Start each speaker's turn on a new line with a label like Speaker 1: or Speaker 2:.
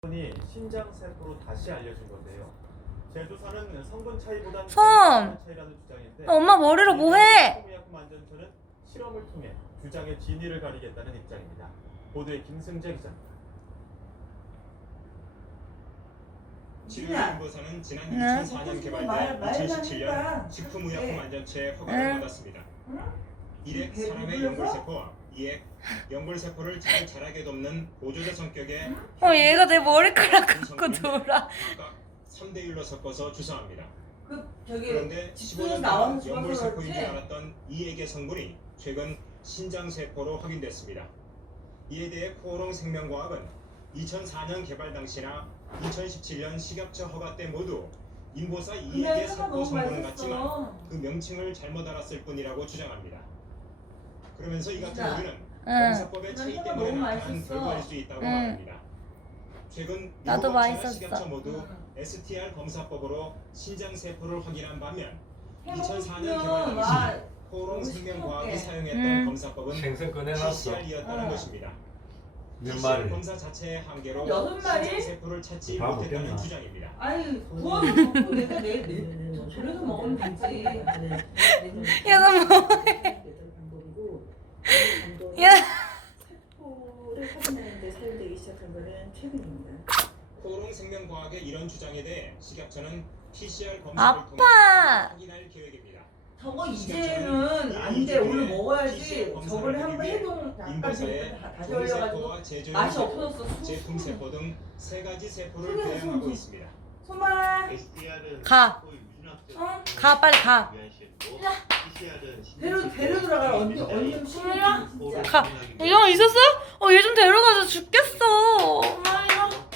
Speaker 1: 이 신장세포로 다시 알려진 건데요. 제조사는 성분 차이보단
Speaker 2: 손!
Speaker 1: 차이라는 주장인데
Speaker 2: 엄마 머리로 뭐해?
Speaker 1: 식품의약품안전처는 실험을 통해 주장의 진위를 가리겠다는 입장입니다. 보도에 김승재 기자입니다.
Speaker 3: 지류인보사는 지난 2004년 개발된 2017년 식품의약품안전처의 허가를 받았습니다. 일액 사람의 연골세포와 이액 연골세포를 잘 자라게 돕는 보조제 성격의
Speaker 2: 얘가 내 머리카락 갖고 놀아.
Speaker 3: 각각 3대 1로 섞어서 주사합니다.
Speaker 4: 저기
Speaker 3: 그런데 15년 동안 연골세포인 줄 알았던 이액의 성분이 최근 신장세포로 확인됐습니다. 이에 대해 코오롱 생명과학은 2004년 개발 당시나 2017년 식약처 허가 때 모두 인보사 이액의 세포 성분은 같지만 그 명칭을 잘못 알았을 뿐이라고 주장합니다. 그러면서 이 같은 오류는 검사법의 차이 때문에 나타난 결과일 수 있다고 말합니다. 최근
Speaker 2: 나도
Speaker 3: 유럽과
Speaker 2: 맛있었어.
Speaker 3: 식약처 모두 STR 검사법으로 신장세포를 확인한 반면 2004년 개발 당시 코오롱 생명과학이 사용했던 검사법은
Speaker 5: 생선 꺼내놨어.
Speaker 3: PCR이었다는 것입니다.
Speaker 5: 몇
Speaker 3: PCR
Speaker 5: 마리?
Speaker 3: 검사 자체의 한계로
Speaker 4: 6마리?
Speaker 3: 신장세포를 찾지
Speaker 5: 다
Speaker 3: 못했다는
Speaker 5: 먹겠나?
Speaker 3: 주장입니다.
Speaker 4: 아니 구워서 먹고 내가 내일 졸여서 먹으면 되지.
Speaker 2: 야, 너 뭐해? 야.
Speaker 6: 세포를 확인하는 데 사용되기 시작한 것은 최근입니다.
Speaker 3: 코오롱 생명과학의 이런 주장에 대해 식약처는 PCR 검사를
Speaker 2: 아빠!
Speaker 3: 통해 확인할 계획입니다.
Speaker 4: 저거 이제는 안 돼. 오늘 먹어야지. 저번에 한번 해동
Speaker 3: 인보사에
Speaker 4: 다시 올려가지고
Speaker 3: 종세포와 제조용
Speaker 4: 맛이
Speaker 3: 세포,
Speaker 4: 없어졌어.
Speaker 3: 제품 세포 등 3가지 세포를
Speaker 4: 손으로
Speaker 3: 배양하고
Speaker 4: 손.
Speaker 3: 있습니다.
Speaker 4: 소말
Speaker 2: 가. 가, 빨리 가.
Speaker 4: 데려 들어가. 얼른 심으려.
Speaker 2: 가. 얘가 있었어? 얘 좀 데려가서 죽겠어. 엄마 이거.